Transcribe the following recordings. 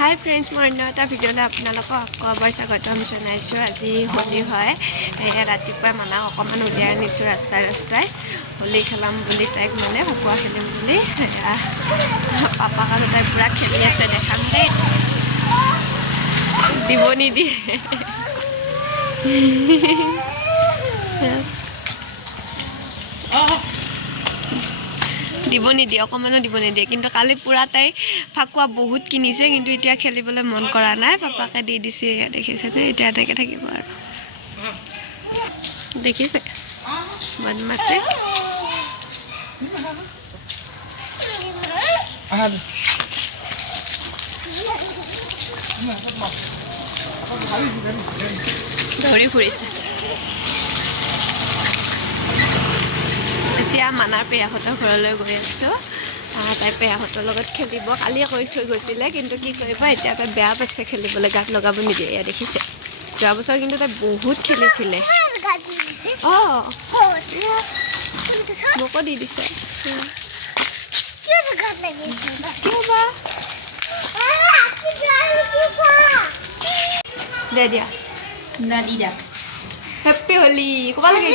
Hi friends, মই অন্য এটা ভিডিঅ'লৈ আপোনালোকক আকৌ এবাৰ স্বাগতম জনাইছোঁ। আজি হোলী হয়। ৰাতিপুৱা মানাক অকণমান উলিয়াই আনিছোঁ ৰাস্তাই হোলী খেলাম বুলি, তাইক মানে ফকুৱা খেলিম বুলি। পাপাক আৰু তাই পূৰা খেলি আছে, দেখাম দেই। দিব নিদিয়ে। দিব নিদিয়ে, অকণমানো দিব নিদিয়ে। কিন্তু কালি পূৰা তাই ফাকুৱা বহুত কিনিছে, কিন্তু এতিয়া খেলিবলৈ মন কৰা নাই। পাপাকে দি দিছে, দেখিছেনে? এতিয়া এনেকৈ থাকিব আৰু। দেখিছে বদমাছে। দৌৰি ফুৰিছে। এতিয়া মানাৰ পেয়াহঁতৰ ঘৰলৈ গৈ আছোঁ। তাই পেয়াহঁতৰ লগত খেলিব। কালিয়ে কৈ থৈ গৈছিলে, কিন্তু কি কৰিব এতিয়া তাই বেয়া পাইছে খেলিবলৈ, গাত লগাব নিদিয়ে। এয়া দেখিছে, যোৱা বছৰ কিন্তু তাই বহুত খেলিছিলে। অঁ, মোকো দি দিছে। দে দিয়া Nadida. হেপ্পী হোলী ক'ব লাগে।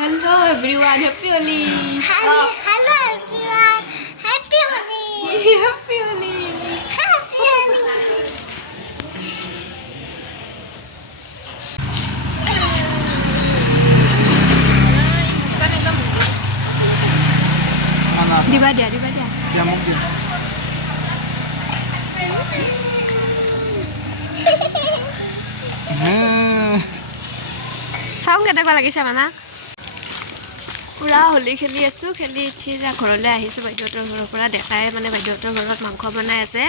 Hello' everyone, happy Holi. Hello everyone. Happy Holi. Happy Holi. Happy Holi. দিবা দিয়া চাওঁ কেনেকুৱা লাগিছে মানা। পূৰা হোলী খেলি আছোঁ। খেলি উঠি ঘৰলৈ আহিছোঁ বাইদেউহঁতৰ ঘৰৰ পৰা। দেখাই মানে বাইদেউহঁতৰ ঘৰত মাংস বনাই আছে।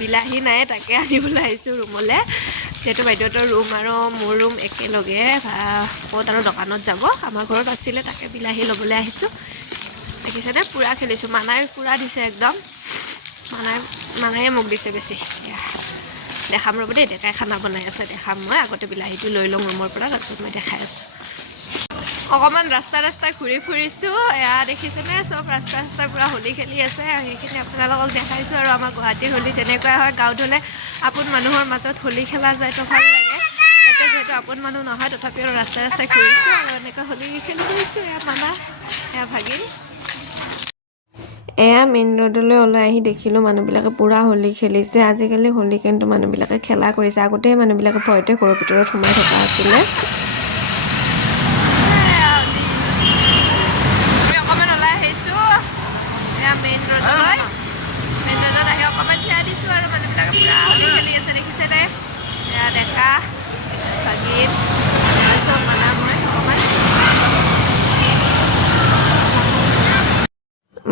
বিলাহী নাই, তাকে আনিবলৈ আহিছোঁ ৰুমলৈ। যিহেতু বাইদেউহঁতৰ ৰুম আৰু মোৰ ৰুম একেলগে, ক'ত আৰু দোকানত যাব। আমাৰ ঘৰত আছিলে, তাকে বিলাহী ল'বলৈ আহিছোঁ। দেখিছেনে? পূৰা খেলিছোঁ। মানাই পূৰা দিছে একদম। মানায়ে মোক দিছে বেছি। দেখাম ৰ'ব দেই, ডেকাই খানা বনাই আছে, দেখাম মই। আগতে বিলাহীটো লৈ লওঁ ৰুমৰ পৰা, তাৰপিছত মই দেখাই আছোঁ। অকণমান ৰাস্তাই ঘূৰি ফুৰিছোঁ। এয়া দেখিছেনে? চব ৰাস্তাই পূৰা হোলী খেলি আছে। সেইখিনি আপোনালোকক দেখাইছোঁ। আৰু আমাৰ গুৱাহাটীৰ হোলী তেনেকুৱাই হয়। গাঁৱত হ'লে আপোন মানুহৰ মাজত হোলী খেলা যায়, তো ভাল লাগে। এতিয়া যিহেতু আপোন মানুহ নহয়, তথাপিও ৰাস্তাই ঘূৰিছোঁ আৰু এনেকৈ হোলী খেলি ফুৰিছোঁ। এয়া মানা, এয়া ভাগিন। এয়া মেইন ৰোডলৈ ওলাই আহি দেখিলোঁ মানুহবিলাকে পূৰা হোলী খেলিছে। আজিকালি হোলী কিন্তু মানুহবিলাকে খেলা কৰিছে। আগতে মানুহবিলাকে ভয়তে ঘৰৰ ভিতৰত সোমাই থকা আছিলে। অকণমান ওলাই আহিছোঁ এয়া মেইন ৰোডলৈ। মেইন ৰোডত আহি অকণমান থিয়া দিছোঁ আৰু মানুহবিলাকে পূৰা হোলী খেলি আছে, দেখিছেনে? এয়া ডেকা ভাগিন চব মানা মই অকণমান।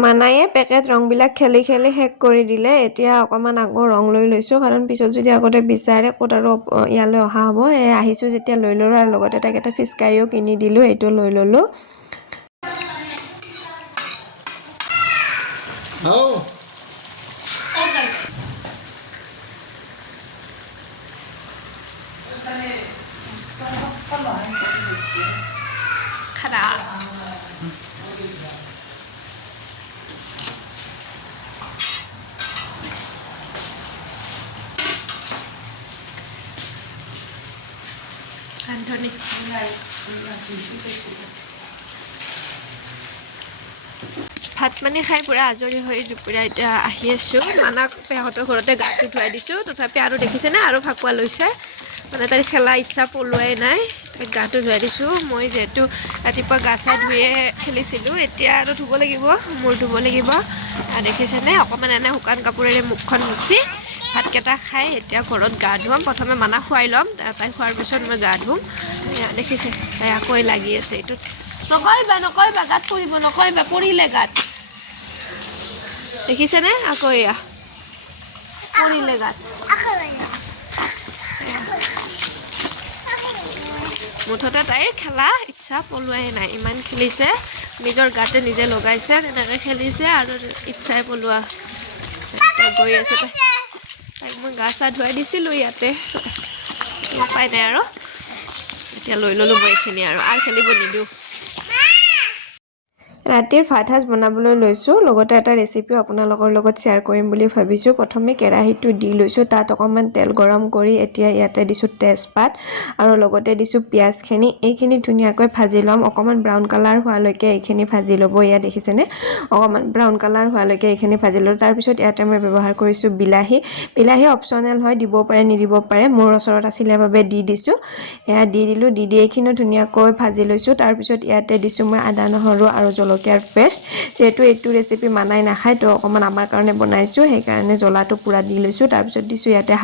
মানায়ে পেকেট ৰংবিলাক খেলি শেষ কৰি দিলে। এতিয়া অকণমান আকৌ ৰং লৈ লৈছোঁ, কাৰণ পিছত যদি আগতে বিচাৰে ক'ত আৰু ইয়ালৈ অহা হ'ব। আহিছোঁ যেতিয়া লৈ ল'লোঁ, আৰু লগতে তাক এটা ফিচকাৰীও কিনি দিলোঁ, এইটো লৈ ল'লোঁ। খানা কান্ধনি ভাত পানী খাই পূৰা আজৰি হৈ দুপৰীয়া এতিয়া আহি আছোঁ। মানাক পেহঁতৰ ঘৰতে গাটো ধুৱাই দিছোঁ। তথাপি আৰু দেখিছেনে, আৰু ফাকুৱা লৈছে। মানে তাইৰ খেলা ইচ্ছা পলোৱাই নাই। তাইক গাটো ধুৱাই দিছোঁ। মই যিহেতু ৰাতিপুৱা গা চা ধুয়ে খেলিছিলোঁ, এতিয়া আৰু ধুব লাগিব, মূৰ ধুব লাগিব। দেখিছেনে? অকণমান এনে শুকান কাপোৰেৰে মুখখন মুচি ভাতকেইটা খাই এতিয়া ঘৰত গা ধুৱাম। প্ৰথমে মানাক খুৱাই ল'ম, তাই খোৱাৰ পিছত মই গা ধুম। দেখিছে তাই আকৌ লাগি আছে এইটোত। নকৰিবা গাত পৰিব, নকৰিবা, পৰিলে গাত। দেখিছেনে? আকৌ এয়া পৰিলে গাত। মুঠতে তাইৰ খেলা ইচ্ছা পলোৱাই নাই। ইমান খেলিছে, নিজৰ গাতে নিজে লগাইছে, তেনেকৈ খেলিছে আৰু ইচ্ছাই পলোৱা গৈ আছে। তাইক মই গা চা ধুৱাই দিছিলোঁ ইয়াতে, উপায় নাই আৰু। এতিয়া লৈ ল'লোঁ মই এইখিনি আৰু খেলিব নিদিওঁ। ৰাতিৰ ভাত সাজ বনাবলৈ লৈছোঁ লগতে এটা ৰেচিপিও আপোনালোকৰ লগত শ্বেয়াৰ কৰিম বুলি ভাবিছোঁ প্ৰথমে কেৰাহীটো দি লৈছোঁ তাত অকণমান তেল গৰম কৰি এতিয়া ইয়াতে দিছোঁ তেজপাত আৰু লগতে দিছোঁ পিঁয়াজখিনি এইখিনি ধুনীয়াকৈ ভাজি ল'ম অকণমান ব্ৰাউন কালাৰ হোৱালৈকে এইখিনি ভাজি ল'ব এয়া দেখিছেনে অকণমান ব্ৰাউন কালাৰ হোৱালৈকে এইখিনি ভাজি ল'লোঁ তাৰপিছত ইয়াতে মই ব্যৱহাৰ কৰিছোঁ বিলাহী অপশ্যনেল হয় দিব পাৰে নিদিব পাৰে মোৰ ওচৰত আছিলে বাবে দি দিছোঁ এয়া দি দিলোঁ দি এইখিনি ধুনীয়াকৈ ভাজি লৈছোঁ তাৰপিছত ইয়াতে দিছোঁ মই আদা নহৰু আৰু জলকীয়াৰ পেষ্ট যেহেতু এইটো ৰেচিপি মানাই নাখায় তো অকণমান আমাৰ কাৰণে বনাইছোঁ সেইকাৰণে জ্বলাটো পূৰা দি লৈছোঁ তাৰপিছত দিছোঁ ইয়াতে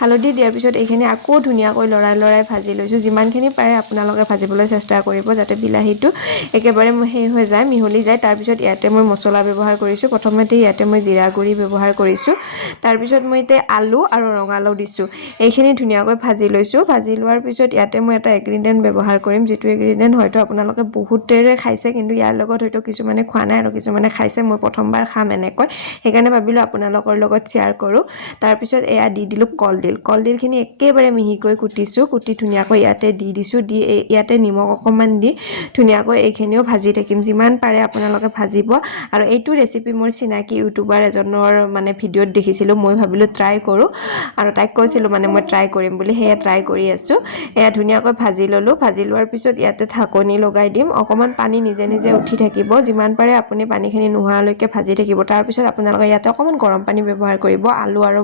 হালধি দিয়াৰ পিছত এইখিনি আকৌ ধুনীয়াকৈ লৰাই ভাজি লৈছোঁ যিমানখিনি পাৰে আপোনালোকে ভাজিবলৈ চেষ্টা কৰিব যাতে বিলাহীটো একেবাৰে সেই হৈ যায় মিহলি যায় তাৰপিছত ইয়াতে মই মছলা ব্যৱহাৰ কৰিছোঁ প্ৰথমতে ইয়াতে মই জিৰা গুড়ি ব্যৱহাৰ কৰিছোঁ তাৰপিছত মই ইয়াতে আলু আৰু ৰঙালাও দিছোঁ এইখিনি ধুনীয়াকৈ ভাজি লৈছোঁ ভাজি লোৱাৰ পিছত ইয়াতে মই এটা ইনগ্ৰিডিয়েণ্ট ব্যৱহাৰ কৰিম যিটো ইনগ্ৰিডিয়েণ্ট হয়তো আপোনালোকে বহুতেৰে খাইছে কিন্তু ইয়াৰ লগত হয়তো কিছুমানে খোৱা নাই আৰু কিছুমানে খাইছে মই প্ৰথমবাৰ খাম এনেকৈ সেইকাৰণে ভাবিলোঁ আপোনালোকৰ লগত শ্বেয়াৰ কৰোঁ তাৰপিছত এয়া দি দিলোঁ কলডিলখিনি একেবাৰে মিহিকৈ কুটি ধুনীয়াকৈ ইয়াতে দি দিছোঁ দি ইয়াতে নিমখ অকণমান দি ধুনীয়াকৈ এইখিনিও ভাজি থাকিম যিমান পাৰে আপোনালোকে ভাজিব আৰু এইটো ৰেচিপি মোৰ চিনাকি ইউটিউবাৰ এজনৰ মানে ভিডিঅ'ত দেখিছিলোঁ মই ভাবিলোঁ ট্ৰাই কৰোঁ আৰু তাইক কৈছিলোঁ মানে মই ট্ৰাই কৰিম বুলি সেয়া ট্ৰাই কৰি আছোঁ এয়া ধুনীয়াকৈ ভাজি ল'লোঁ ভাজি লোৱাৰ পিছত ইয়াতে ঢাকনি লগাই দিম অকণমান পানী নিজে উঠি থাকিব যিমান পাৰে আপুনি পানীখিনি নোহোৱালৈকে ভাজি থাকিব তাৰপিছত আপোনালোকে ইয়াতে অকণমান গৰম পানী ব্যৱহাৰ কৰিব আলু আৰু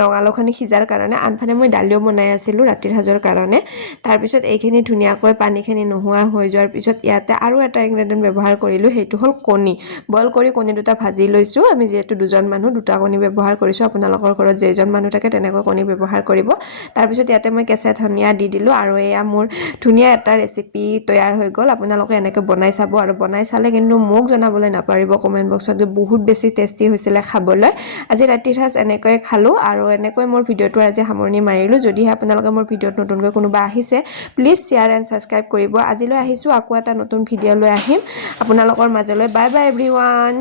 ৰঙালাওখিনি সিজাৰ কাৰণে আনফালে মই দালিও বনাই আছিলোঁ ৰাতিৰ সাজৰ কাৰণে তাৰপিছত এইখিনি ধুনীয়াকৈ পানীখিনি নোহোৱা হৈ যোৱাৰ পিছত ইয়াতে আৰু এটা ইনগ্ৰিডিয়েণ্ট ব্যৱহাৰ কৰিলোঁ সেইটো হ'ল কণী বইল কৰি কণী দুটা ভাজি লৈছোঁ আমি যিহেতু দুজন মানুহ দুটা কণী ব্যৱহাৰ কৰিছোঁ আপোনালোকৰ ঘৰত যেইজন মানুহ থাকে তেনেকৈ কণী ব্যৱহাৰ কৰিব তাৰপিছত ইয়াতে মই কেঁচা ধনিয়া দি দিলোঁ আৰু এয়া মোৰ ধুনীয়া এটা ৰেচিপি তৈয়াৰ হৈ গ'ল আপোনালোকে এনেকৈ বনাই চাব আৰু বনাই চালে কিন্তু মোক জনাবলৈ নাপাহৰিব কমেণ্ট বক্সত বহুত বেছি টেষ্টি হৈছিলে খাবলৈ আজি ৰাতিৰ সাজ এনেকৈ খালোঁ আৰু এনেকৈ মোৰ ভিডিঅ'টো আজি সামৰণি মাৰিলোঁ যদিহে আপোনালোকে মোৰ ভিডিঅ'ত নতুনকৈ কোনোবা আহিছে প্লিজ শ্বেয়াৰ এণ্ড ছাবস্ক্ৰাইব কৰিব আজিলৈ আহিছোঁ আকৌ এটা নতুন ভিডিঅ' লৈ আহিম আপোনালোকৰ মাজলৈ বাই বাই এভৰিৱান